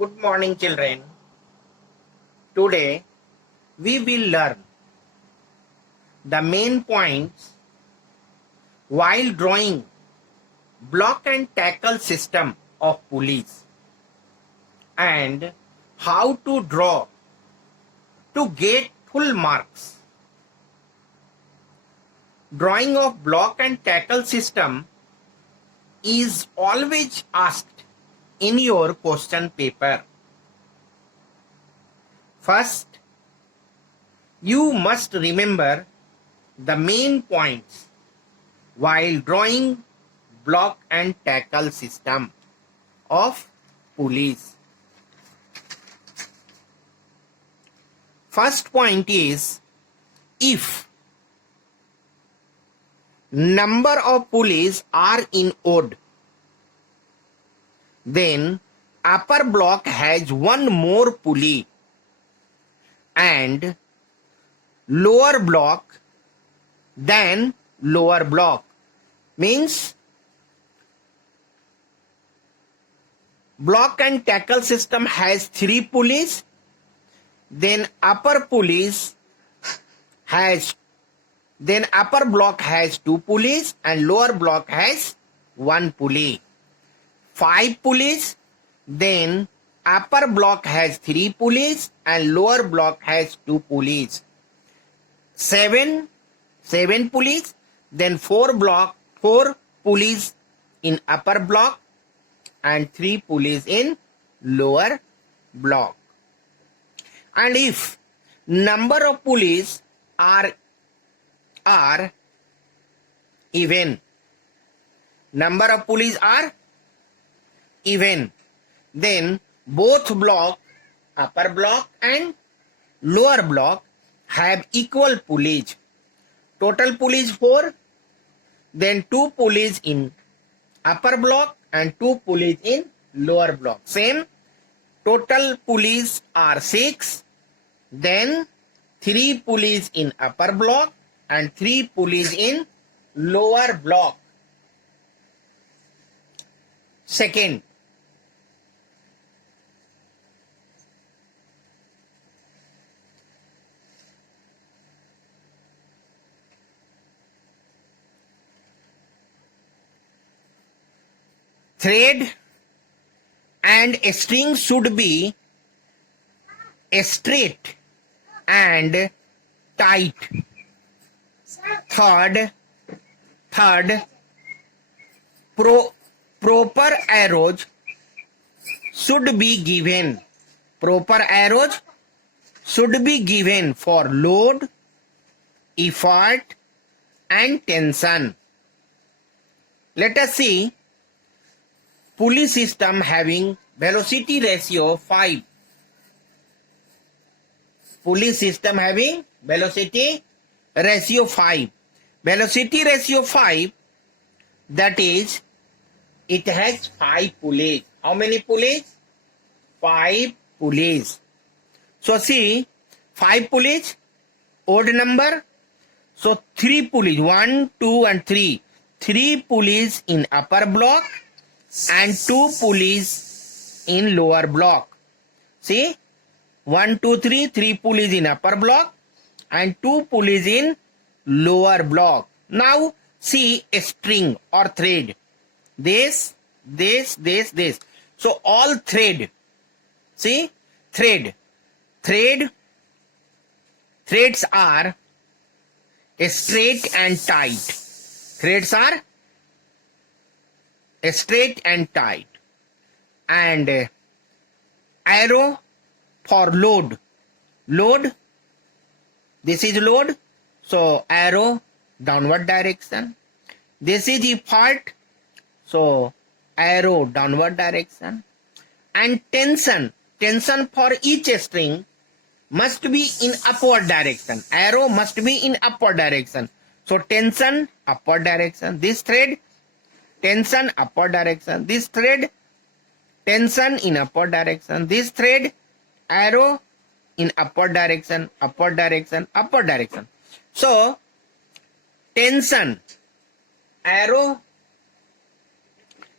Good morning, children. Today we will learn the main points while drawing block and tackle system of police and how to draw to get full marks. Drawing of block and tackle system is always asked in your question paper. First, you must remember the main points while drawing block and tackle system of police. First point is, if number of pulleys are in odd, then upper block has one more pulley and lower block than lower block. Means block and tackle system has 3 pulleys, then upper block has 2 pulleys and lower block has 1 pulley. 5 pulleys, then upper block has 3 pulleys and lower block has 2 pulleys. 7 pulleys, then 4 pulleys in upper block and 3 pulleys in lower block. And if number of pulleys are even, then both block, upper block and lower block, have equal pulleys. Total pulleys 4, then 2 pulleys in upper block and 2 pulleys in lower block. Same, total pulleys are 6, then 3 pulleys in upper block and 3 pulleys in lower block. Second, thread and string should be straight and tight. Third, proper arrows should be given. Proper arrows should be given for load, effort and tension. Let us see pulley system having velocity ratio 5. Pulley system having velocity ratio 5. Velocity ratio 5, that is, it has 5 pulleys. How many pulleys? 5 pulleys. So see, 5 pulleys, odd number. So 3 pulleys, 1, 2 and 3. 3 pulleys in upper block and 2 pulleys in lower block. See, 1, 2, 3, 3 pulleys in upper block and 2 pulleys in lower block. Now see a string or thread. This. So all thread. See, threads are straight and tight. Threads are straight and tight. And arrow for load. This is load, so arrow downward direction. This is effort, so arrow downward direction. And tension for each string must be in upward direction. Arrow must be in upward direction. So tension upward direction. This thread, tension upward direction. This thread, tension in upward direction. This thread, arrow in upward direction. So tension, arrow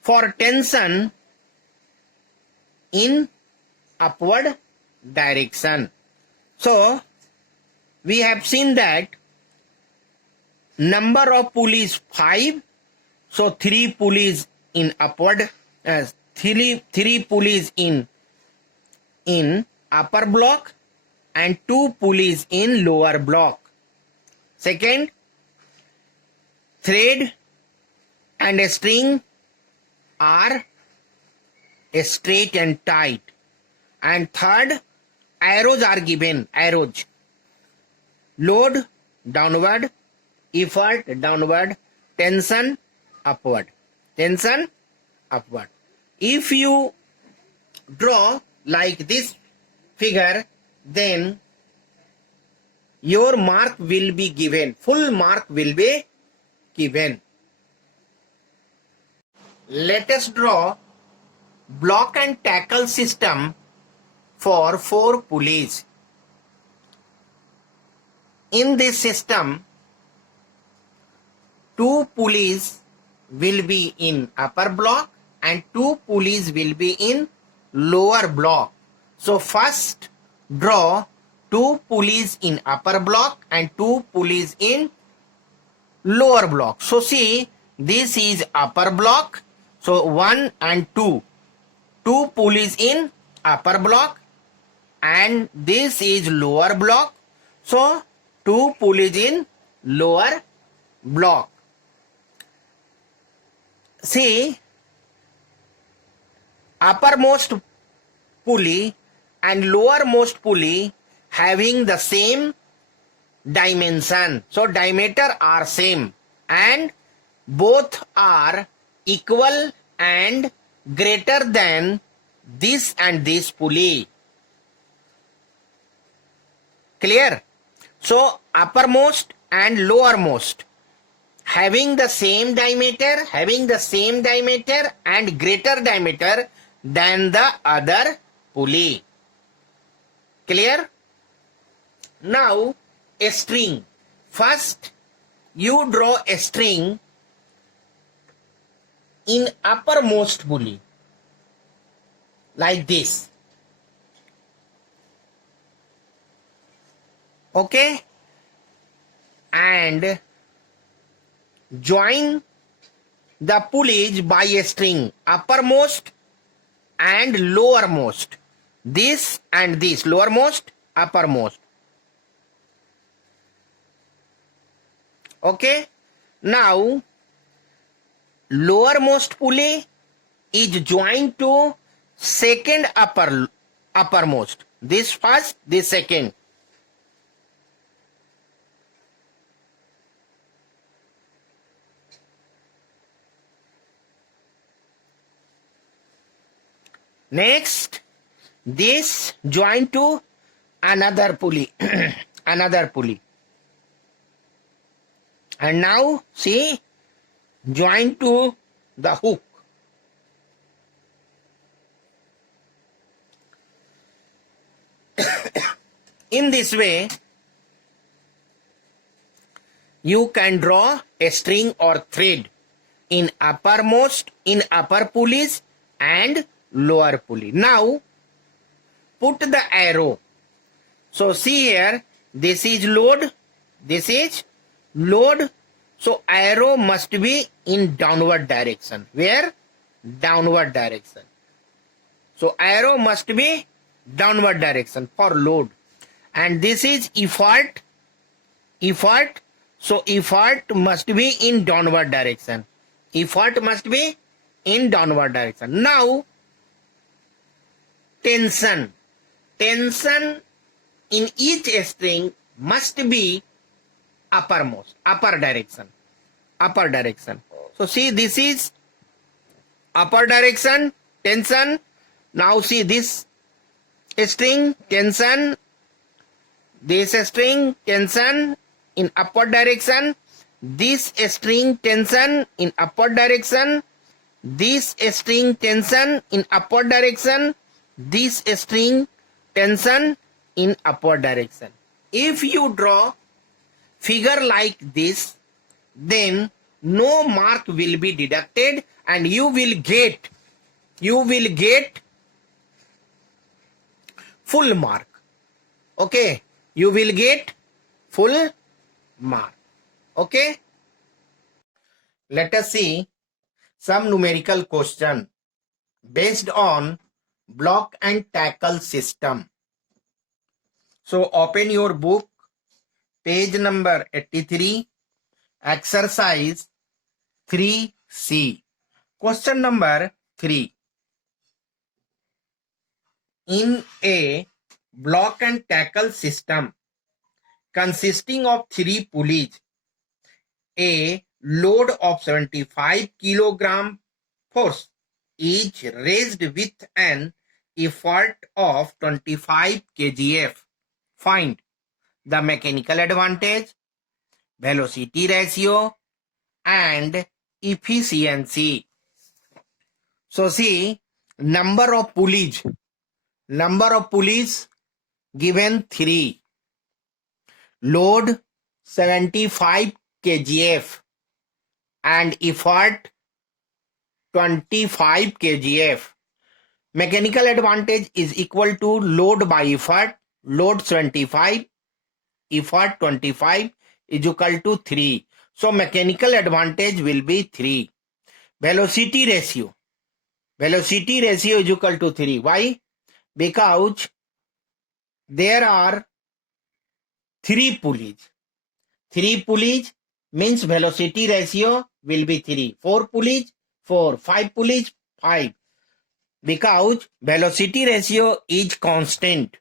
for tension in upward direction. So we have seen that number of pulleys 5. So 3 pulleys in upward, three pulleys in upper block and 2 pulleys in lower block. Second, thread and a string are straight and tight. And third, arrows are given, arrows. Load downward, effort downward, tension upward. Tension upward. If you draw like this figure, then your mark will be given. Full mark will be given. Let us draw block and tackle system for 4 pulleys. In this system, 2 pulleys will be in upper block and 2 pulleys will be in lower block. So first draw 2 pulleys in upper block and 2 pulleys in lower block. So see, this is upper block. So 1 and 2. 2 pulleys in upper block and this is lower block. So 2 pulleys in lower block. See, uppermost pulley and lowermost pulley having the same dimension. So diameter are same and both are equal and greater than this and this pulley. Clear? So uppermost and lowermost having the same diameter and greater diameter than the other pulley. Clear? Now a string. First you draw a string in uppermost pulley like this. Okay? And join the pulleys by a string, uppermost and lowermost. This and this, lowermost, uppermost. Okay? Now, lowermost pulley is joined to second uppermost. This first, this second. Next, this joined to another pulley, another pulley. And now, see, joined to the hook. In this way, you can draw a string or thread in upper pulleys and lower pulley. Now, put the arrow. So see here, this is load, this is load. So arrow must be in downward direction. Where? Downward direction. So arrow must be downward direction for load. And this is effort. So effort must be in downward direction. Effort must be in downward direction. Now, tension in each string must be upper direction. So see, this is upper direction, tension. Now see this string, tension, this string, tension in upward direction, this string, tension in upward direction, this string, tension in upward direction, this string, tension in upward direction. If you draw figure like this, then no mark will be deducted and you will get full mark. Okay, you will get full mark. Okay, let us see some numerical question based on block and tackle system. So open your book, page number 83, exercise 3C. Question number 3. In a block and tackle system consisting of 3 pulleys, a load of 75 kilogram force is raised with an effort of 25 kgf. Find the mechanical advantage, velocity ratio, and efficiency. So see, number of pulleys given 3, load 75 kgf and effort 25 kgf. Mechanical advantage is equal to load by effort. Load 75, effort 25 is equal to 3. So mechanical advantage will be 3. Velocity ratio is equal to 3. Why? Because there are 3 pulleys. 3 pulleys means velocity ratio will be 3. 4 pulleys, 4. 5 pulleys, 5. Because velocity ratio is constant.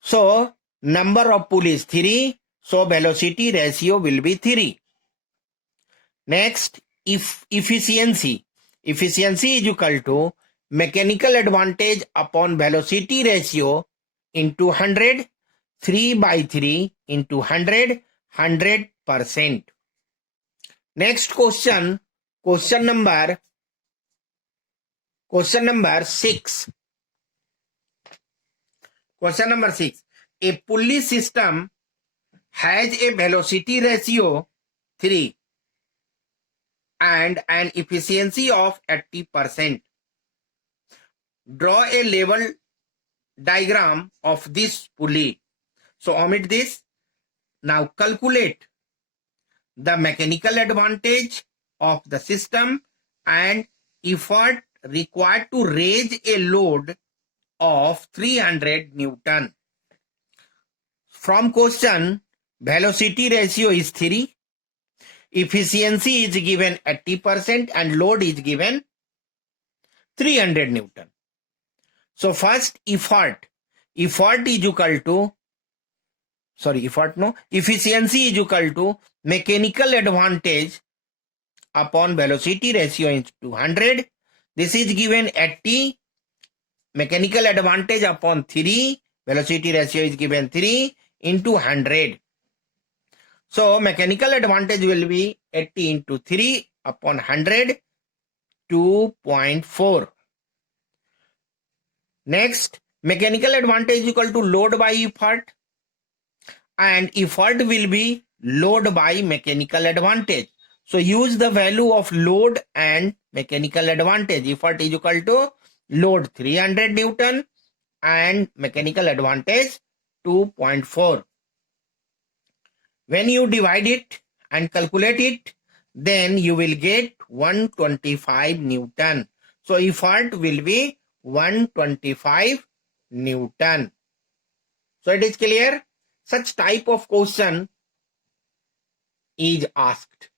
So number of pulleys 3. So velocity ratio will be 3. Next, if efficiency is equal to mechanical advantage upon velocity ratio into 100, 3 by 3 into 100, 100%. Next question number 6. Question number 6. A pulley system has a velocity ratio 3 and an efficiency of 80%. Draw a level diagram of this pulley. So omit this. Now calculate the mechanical advantage of the system and effort required to raise a load of 300 Newton. From question, velocity ratio is 3, efficiency is given 80% and load is given 300 Newton. So first effort is equal to, efficiency is equal to mechanical advantage upon velocity ratio into 100. This is given 80, mechanical advantage upon 3, velocity ratio is given 3 into 100. So mechanical advantage will be 80 into 3 upon 100, 2.4. Next, mechanical advantage is equal to load by effort, and effort will be load by mechanical advantage. So use the value of load and mechanical advantage. Effort is equal to load 300 Newton and mechanical advantage 2.4. When you divide it and calculate it, then you will get 125 Newton. So effort will be 125 Newton. So it is clear. Such type of question is asked.